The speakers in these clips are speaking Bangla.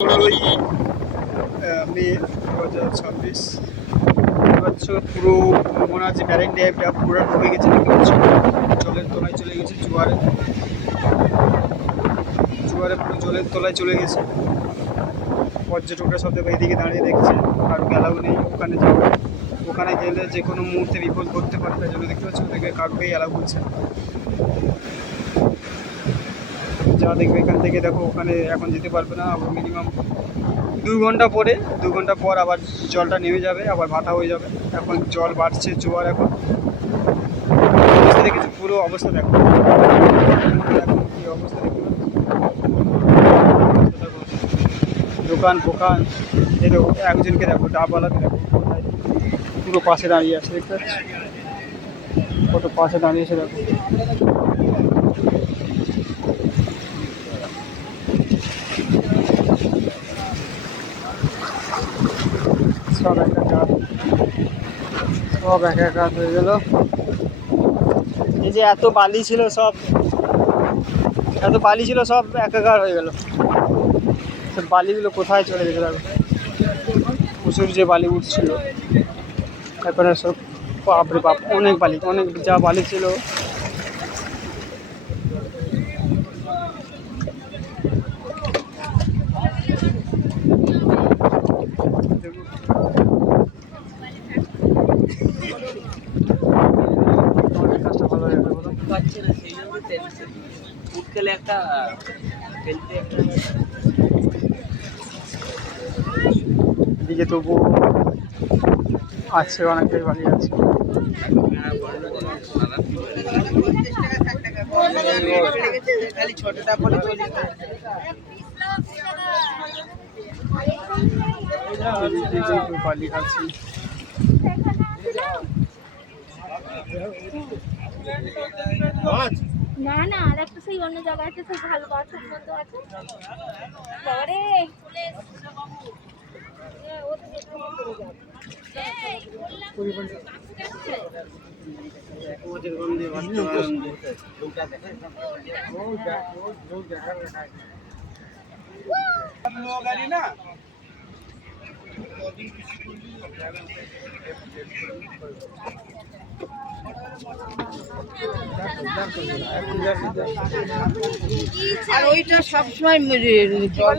মে 2026 হচ্ছে পুরো মোহনা যে ম্যারিন ড্রাইভটা পুরো ডুবে গেছে, দেখতে পাচ্ছ জলের তলায় চলে গেছে, জোয়ারে পুরো জলের তলায় চলে গেছে। পর্যটকরা সব দেখো এদিকে দাঁড়িয়ে দেখছে, আর গেলাও নেই ওখানে যাওয়া। ওখানে গেলে যে কোনো মুহূর্তে বিপদ ঘটতে পারে, তাই জন্য দেখতে পাচ্ছ ওদেরকে কাউকেই অ্যালাউ করছে। যা দেখবে এখান থেকে দেখো ওখানে এখন যেতে পারবে না, আবার মিনিমাম 2 ঘন্টা পর আবার জলটা নেমে যাবে, আবার ভাটা হয়ে যাবে। এখন জল বাড়ছে, জোয়ার এখন অবস্থা দেখেছি, পুরো অবস্থা দেখো এখন কী অবস্থা দেখতে দোকান ফোকান। এই দেখো একজনকে দেখো, ডাবওয়ালাকে দেখো পুরো পাশে দাঁড়িয়ে আছে, দেখতে পাচ্ছি কত পাশে দাঁড়িয়েছে দেখো। সব একাকার হয়ে গেল। এই যে এত বালি ছিল সব একাকার হয়ে গেল। সব বালিগুলো কোথায় চলে গেছে দেখো, প্রচুর যে বালি উঠছিল তারপরে সব বাপরে বাপ, অনেক বালি, অনেক যা বালি ছিল। কাজটা ভালো হয়ে গেল, এদিকে তবু আছে, অনেকটাই বালি আছে। বালি আছে, না না, আর একটা সেই অন্য জায়গায় আছে, সেই ভালো বাসের মতো আছে পরে না আর ওইটা সবসময় জল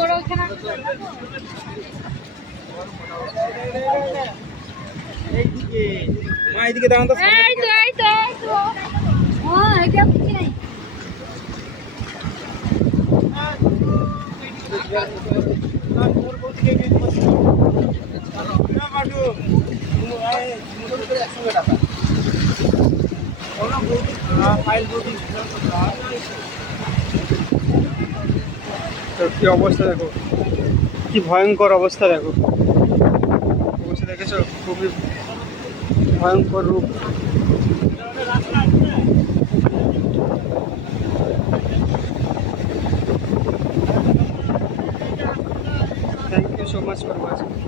ওরা ওখানে এইদিকে দাঁড়ান তো, এটা বুঝি নাই। কি অবস্থা দেখো, কি ভয়ঙ্কর অবস্থা দেখো, অবস্থা দেখেছো, খুবই ভয়ঙ্কর রূপ। Thank you so much for watching.